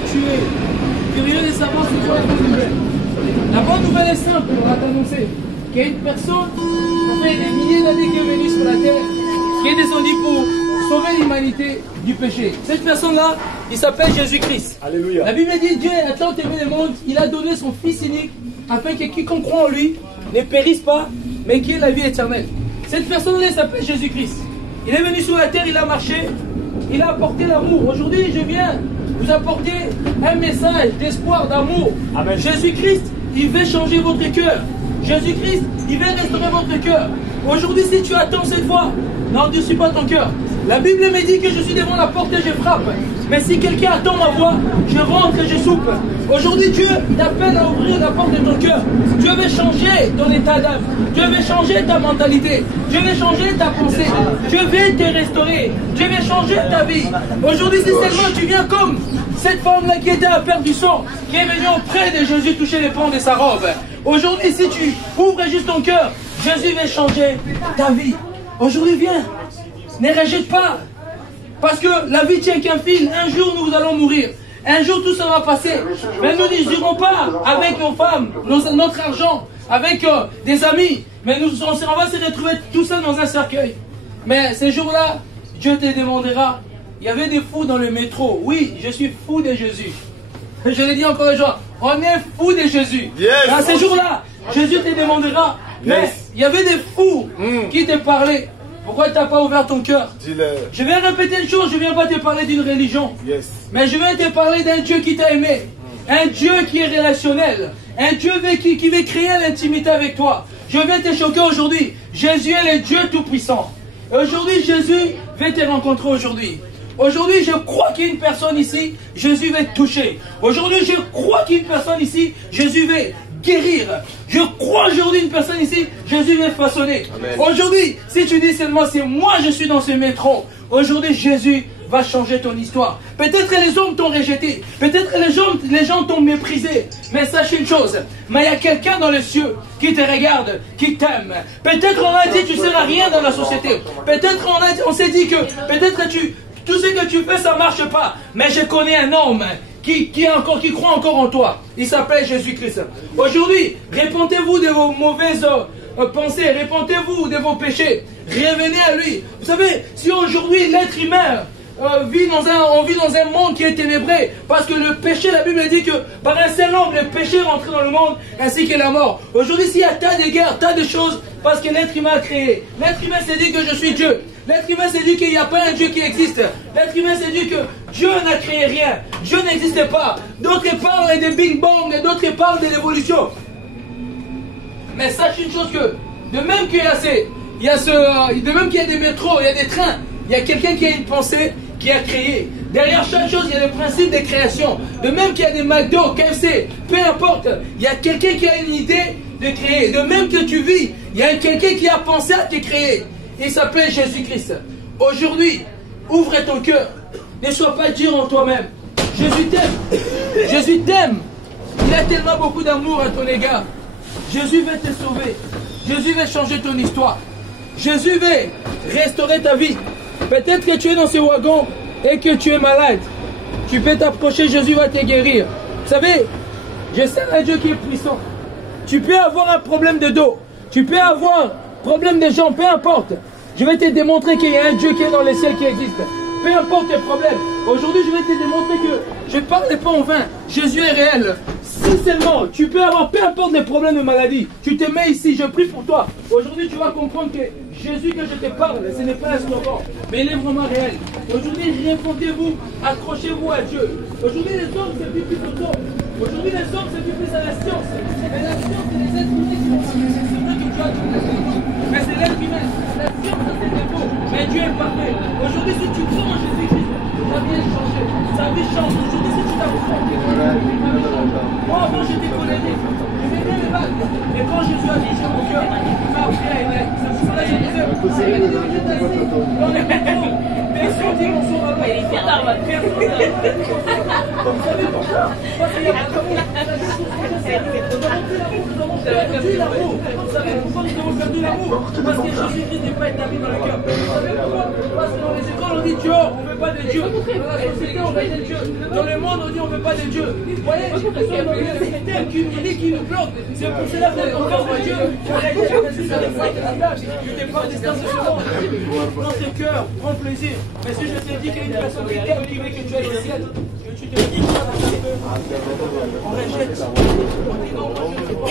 tu es curieux de savoir c'est quoi la bonne nouvelle. La bonne nouvelle est simple, on va t'annoncer qu'il y a une personne, ça fait des milliers d'années qui est venue sur la terre, qui est descendue pour sauver l'humanité du péché. Cette personne-là, il s'appelle Jésus-Christ. Alléluia. La Bible dit Dieu a tant aimé le monde, il a donné son Fils unique afin que quiconque croit en lui ne périsse pas, mais qu'il ait la vie éternelle. Cette personne-là s'appelle Jésus-Christ. Il est venu sur la terre, il a marché, il a apporté l'amour. Aujourd'hui, je viens vous apporter un message d'espoir, d'amour. Jésus-Christ, il veut changer votre cœur. Jésus-Christ, il veut restaurer votre cœur. Aujourd'hui, si tu attends cette fois, n'endurcis pas ton cœur. La Bible me dit que je suis devant la porte et je frappe. Mais si quelqu'un attend ma voix, je rentre et je soupe. Aujourd'hui, Dieu t'appelle à ouvrir la porte de ton cœur. Dieu veut changer ton état d'âme. Dieu veut changer ta mentalité. Dieu veut changer ta pensée. Dieu veut te restaurer. Dieu veut changer ta vie. Aujourd'hui, si seulement tu viens comme cette femme-là qui était à perdre du sang, qui est venue auprès de Jésus toucher les pans de sa robe. Aujourd'hui, si tu ouvres juste ton cœur, Jésus veut changer ta vie. Aujourd'hui, viens. Ne rejette pas. Parce que la vie tient qu'un fil. Un jour, nous allons mourir. Un jour, tout ça va passer. Mais nous n'irons pas avec nos femmes, notre argent, avec des amis. Mais on va se retrouver tout seul dans un cercueil. Mais ces jours-là, Dieu te demandera. Il y avait des fous dans le métro. Oui, je suis fou de Jésus. Je l'ai dit encore aux gens. On est fou de Jésus. Dans ces jours-là, Jésus te demandera. Mais il y avait des fous qui te parlaient. Pourquoi tu n'as pas ouvert ton cœur? Je vais répéter une chose, je ne viens pas te parler d'une religion. Mais je vais te parler d'un Dieu qui t'a aimé. Un Dieu qui est relationnel. Un Dieu qui veut créer l'intimité avec toi. Je vais te choquer aujourd'hui. Jésus est le Dieu tout-puissant. Et aujourd'hui, Jésus veut te rencontrer aujourd'hui. Aujourd'hui, je crois qu'il y a une personne ici, Jésus va te toucher. Aujourd'hui, je crois qu'il y a une personne ici, Jésus va guérir. Je crois aujourd'hui une personne ici, Jésus va façonner. Aujourd'hui, si tu dis seulement c'est moi je suis dans ce métro, aujourd'hui Jésus va changer ton histoire. Peut-être que les hommes t'ont rejeté, peut-être que les gens t'ont méprisé, mais sache une chose, mais il y a quelqu'un dans les cieux qui te regarde, qui t'aime. Peut-être on a dit tu ne seras rien dans la société, peut-être on s'est dit que peut-être que tout ce que tu fais ça ne marche pas, mais je connais un homme qui croit encore en toi. Il s'appelle Jésus-Christ. Aujourd'hui, répentez-vous de vos mauvaises pensées, répentez-vous de vos péchés, revenez à lui. Vous savez, si aujourd'hui l'être humain on vit dans un monde qui est ténébré, parce que le péché, la Bible dit que par un seul homme, le péché est rentré dans le monde, ainsi que la mort. Aujourd'hui, s'il y a tas de guerres, tas de choses, parce que l'être humain a créé. L'être humain s'est dit que je suis Dieu. L'être humain s'est dit qu'il n'y a pas un Dieu qui existe. L'être humain s'est dit que Dieu n'a créé rien. Dieu n'existe pas. D'autres parlent de Big Bang et d'autres parlent de l'évolution. Mais sache une chose que, de même qu'il y a des métros, il y a des trains, il y a quelqu'un qui a une pensée, qui a créé. Derrière chaque chose, il y a le principe de création. De même qu'il y a des McDo, KFC, peu importe, il y a quelqu'un qui a une idée de créer. De même que tu vis, il y a quelqu'un qui a pensé à te créer. Il s'appelle Jésus-Christ. Aujourd'hui, ouvre ton cœur. Ne sois pas dur en toi-même. Jésus t'aime. Jésus t'aime. Il a tellement beaucoup d'amour à ton égard. Jésus veut te sauver. Jésus veut changer ton histoire. Jésus veut restaurer ta vie. Peut-être que tu es dans ce wagon et que tu es malade. Tu peux t'approcher, Jésus va te guérir. Vous savez, je sais un Dieu qui est puissant. Tu peux avoir un problème de dos. Tu peux avoir un problème de jambes, peu importe. Je vais te démontrer qu'il y a un Dieu qui est dans les cieux qui existe. Peu importe tes problèmes. Aujourd'hui, je vais te démontrer que je ne parle pas en vain. Jésus est réel. Si seulement tu peux avoir peu importe les problèmes de maladie, tu te mets ici, je prie pour toi. Aujourd'hui, tu vas comprendre que Jésus que je te parle, ce n'est pas un slogan, mais il est vraiment réel. Aujourd'hui, répondez-vous, accrochez-vous à Dieu. Aujourd'hui, les hommes se fient plus aux hommes. Aujourd'hui, les hommes se fient plus à la science. Mais la science, c'est les êtres humains qui vont faire. C'est vrai que Dieu a tout fait. Mais c'est l'être humain. La science, c'est des défauts. Mais Dieu est parfait. Aujourd'hui, si tu crois en Jésus-Christ, ta vie est changée. Ta vie change. Aujourd'hui, si tu t'approches, moi, avant, j'étais colérique. Je m'aimais les vagues. Mais quand Jésus a dit, j'ai mon cœur, il m'a appris à aimer. C'est pour ça que je disais, dans les métros, mais si on dit qu'on s'en va, Vous savez pourquoi? Parce qu'il y a pas d'amour. Nous avons perdu l'amour. Vous savez pourquoi nous avons perdu l'amour? Parce que Jésus-Christ n'est pas établi dans le cœur. Vous savez pourquoi? Parce que dans les écoles on dit Dieu, on ne veut pas de Dieu. Dans la société on veut de Dieu. Dans le monde on dit on ne veut pas de Dieu. Vous voyez, ce sont les systèmes qui nous lient, qui nous bloquent. C'est pour cela que quand on voit Dieu, on a été aperçu dans les failles de la tâche. Je n'étais pas en distance de ce monde. Dans tes cœurs, prends plaisir. Mais si je te dis qu'il y a une personne qui t'aime, qui veut que tu ailles au ciel, que tu te dis on rejette. On dit non, moi je ne sais pas.